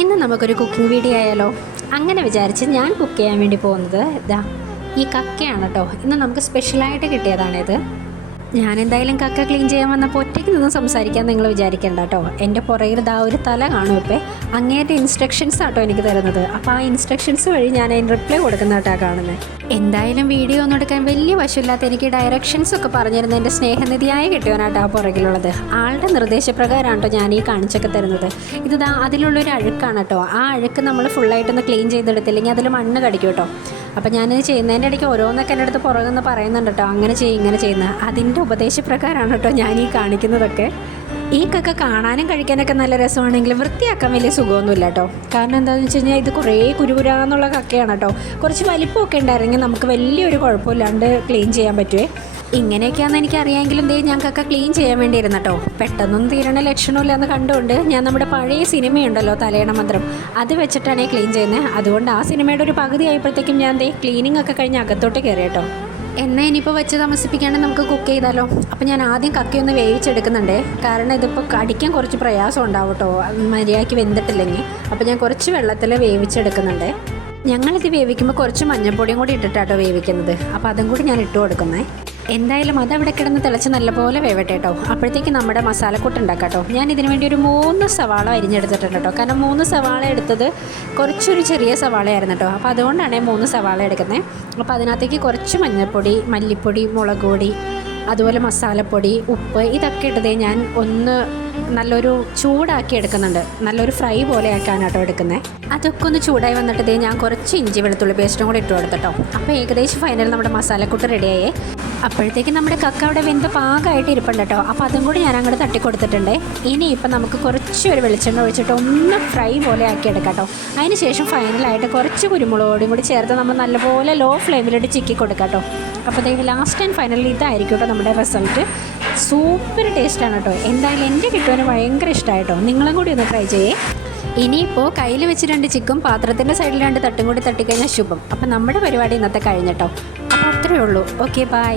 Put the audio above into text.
ഇന്ന് നമുക്കൊരു cooking video ആയാലോ? അങ്ങനെ വിചാരിച്ച് ഞാൻ കുക്ക് ചെയ്യാൻ വേണ്ടി പോകുന്നത് ഇതാ ഈ കക്കയാണ് കേട്ടോ. ഇന്ന് നമുക്ക് സ്പെഷ്യലായിട്ട് കിട്ടിയതാണിത്. ഞാൻ എന്തായാലും കക്ക ക്ലീൻ ചെയ്യാൻ വന്നപ്പോൾ ഒറ്റയ്ക്ക് നിന്ന് സംസാരിക്കാൻ നിങ്ങൾ വിചാരിക്കേണ്ട കേട്ടോ. എൻ്റെ പുറകിൽ ഇതാ ഒരു തല കാണും. ഇപ്പോൾ അങ്ങേരുടെ ഇൻസ്ട്രക്ഷൻസ് ആട്ടോ എനിക്ക് തരുന്നത്. അപ്പോൾ ആ ഇൻസ്ട്രക്ഷൻസ് വഴി ഞാൻ അതിന് റിപ്ലൈ കൊടുക്കുന്ന കേട്ടോ കാണുന്നത്. എന്തായാലും വീഡിയോ ഒന്നും എടുക്കാൻ വലിയ വശമില്ലാത്ത എനിക്ക് ഡയറക്ഷൻസ് ഒക്കെ പറഞ്ഞിരുന്ന എൻ്റെ സ്നേഹനിധിയായ കിട്ടിയവനാട്ടോ ആ പുറകിലുള്ളത്. ആളുടെ നിർദ്ദേശപ്രകാരമാണ് കേട്ടോ ഞാൻ ഈ കാണിച്ചൊക്കെ തരുന്നത്. ഇതാ അതിലുള്ളൊരു അഴുക്കാണ് കേട്ടോ. ആ അഴുക്ക് നമ്മൾ ഫുള്ളായിട്ടൊന്ന് ക്ലീൻ ചെയ്തെടുത്തില്ലെങ്കിൽ അതിൽ മണ്ണ് കടിക്കും കേട്ടോ. അപ്പോൾ ഞാനിത് ചെയ്യുന്നതിൻ്റെ ഇടയ്ക്ക് ഓരോന്നൊക്കെ എൻ്റെ അടുത്ത് പുറകുന്ന് പറയുന്നുണ്ട് കേട്ടോ, അങ്ങനെ ചെയ്യും ഇങ്ങനെ ചെയ്യുന്നത്. അതിൻ്റെ ഉപദേശപ്രകാരമാണ് കേട്ടോ ഞാൻ ഈ കാണിക്കുന്നതൊക്കെ. ഈ കക്ക കാണാനും കഴിക്കാനൊക്കെ നല്ല രസമാണെങ്കിലും വൃത്തിയാക്കാൻ വലിയ സുഖമൊന്നുമില്ല കേട്ടോ. കാരണം എന്താണെന്ന് വെച്ച് കഴിഞ്ഞാൽ ഇത് കുറേ കുരുകുരാന്നുള്ള കക്കയാണ് കേട്ടോ. കുറച്ച് വലിപ്പമൊക്കെ ഉണ്ടായിരുന്നെങ്കിൽ നമുക്ക് വലിയൊരു കുഴപ്പമില്ലാണ്ട് ക്ലീൻ ചെയ്യാൻ പറ്റുമേ. ഇങ്ങനെയൊക്കെയാണെന്ന് എനിക്കറിയാമെങ്കിലും ഞാൻ കക്ക ക്ലീൻ ചെയ്യാൻ വേണ്ടിയിരുന്നു കേട്ടോ. പെട്ടെന്നൊന്നും തീരണ ലക്ഷണമില്ല എന്ന് കണ്ടുകൊണ്ട് ഞാൻ നമ്മുടെ പഴയ സിനിമയുണ്ടല്ലോ തലയണ മന്ത്രം, അത് വെച്ചിട്ടാണ് ക്ലീൻ ചെയ്യുന്നത്. അതുകൊണ്ട് ആ സിനിമയുടെ ഒരു പകുതി ആയപ്പോഴത്തേക്കും ഞാൻ ക്ലീനിങ് ഒക്കെ കഴിഞ്ഞ് അകത്തോട്ട് കയറി കേട്ടോ. എന്നാൽ ഇനിയിപ്പോൾ വെച്ച് താമസിപ്പിക്കാണ്ട് നമുക്ക് കുക്ക് ചെയ്താലോ? അപ്പോൾ ഞാൻ ആദ്യം കക്കയൊന്ന് വേവിച്ചെടുക്കുന്നുണ്ട്. കാരണം ഇതിപ്പോൾ കടിക്കാൻ കുറച്ച് പ്രയാസം ഉണ്ടാവും കേട്ടോ, മര്യാദയ്ക്ക് വെന്തിട്ടില്ലെങ്കിൽ. അപ്പോൾ ഞാൻ കുറച്ച് വെള്ളത്തിൽ വേവിച്ചെടുക്കുന്നുണ്ട്. ഞങ്ങളിത് വേവിക്കുമ്പോൾ കുറച്ച് മഞ്ഞൾപ്പൊടിയും കൂടി ഇട്ടിട്ടാട്ടോ വേവിക്കുന്നത്. അപ്പോൾ അതും കൂടി ഞാൻ ഇട്ട് കൊടുക്കുന്നത്. എന്തായാലും അതവിടെ കിടന്ന് തിളച്ച് നല്ലപോലെ വേവട്ടെ കേട്ടോ. അപ്പോഴത്തേക്ക് നമ്മുടെ മസാലക്കൂട്ട് ഉണ്ടാക്കാം കേട്ടോ. ഞാൻ ഇതിനു വേണ്ടി ഒരു 3 സവാള അരിഞ്ഞെടുത്തിട്ടുണ്ട് കേട്ടോ. കാരണം 3 സവാള എടുത്തത് കുറച്ചൊരു ചെറിയ സവാളയായിരുന്നു കേട്ടോ. അപ്പോൾ അതുകൊണ്ടാണ് 3 സവാള എടുക്കുന്നത്. അപ്പോൾ അതിനകത്തേക്ക് കുറച്ച് മഞ്ഞൾപ്പൊടി, മല്ലിപ്പൊടി, മുളക് പൊടി, അതുപോലെ മസാലപ്പൊടി, ഉപ്പ് ഇതൊക്കെ ഇട്ടതേ ഞാൻ ഒന്ന് നല്ലൊരു ചൂടാക്കി എടുക്കുന്നുണ്ട്. നല്ലൊരു ഫ്രൈ പോലെ ആക്കാനാട്ടോ എടുക്കുന്നത്. അതൊക്കെ ഒന്ന് ചൂടായി വന്നിട്ട് ഞാൻ കുറച്ച് ഇഞ്ചി വെളുത്തുള്ളി പേസ്റ്റും കൂടി ഇട്ട് കൊടുത്തിട്ടോ. അപ്പോൾ ഏകദേശം ഫൈനൽ നമ്മുടെ മസാലക്കൂട്ട് റെഡിയായേ. അപ്പോഴത്തേക്കും നമ്മുടെ കക്ക അവിടെ വെന്ത് പാകമായിട്ട് ഇരിപ്പുണ്ട് കേട്ടോ. അപ്പോൾ അതും കൂടി ഞാൻ അങ്ങോട്ട് തട്ടി കൊടുത്തിട്ടുണ്ട്. ഇനിയിപ്പോൾ നമുക്ക് കുറച്ച് ഒരു വെളിച്ചെണ്ണ ഒഴിച്ചിട്ട് ഒന്ന് ഫ്രൈ പോലെ ആക്കി എടുക്കാം കേട്ടോ. അതിന് ശേഷം ഫൈനലായിട്ട് കുറച്ച് കുരുമുളക് പൊടിയും കൂടി ചേർത്ത് നമ്മൾ നല്ലപോലെ ലോ ഫ്ലെയിമിലിട്ട് ചിക്കി കൊടുക്കാം കേട്ടോ. അപ്പോൾ ലാസ്റ്റ് ആൻഡ് ഫൈനലി ഇതായിരിക്കും കേട്ടോ നമ്മുടെ റിസൾട്ട്. സൂപ്പർ ടേസ്റ്റാണ് കേട്ടോ. എന്തായാലും എൻ്റെ കിട്ടുവാൻ ഭയങ്കര ഇഷ്ടമായിട്ടോ. നിങ്ങളും കൂടി ഒന്ന് ട്രൈ ചെയ്യേ. ഇനിയിപ്പോൾ കയ്യിൽ വെച്ച് 2 ചിക്കും പാത്രത്തിൻ്റെ സൈഡിൽ 2 തട്ടും കൂടി തട്ടിക്കഴിഞ്ഞാൽ ശുഭം. അപ്പം നമ്മുടെ പരിപാടി ഇന്നത്തെ കഴിഞ്ഞിട്ടോ. അപ്പോൾ അത്രയേ ഉള്ളൂ. Okay, by.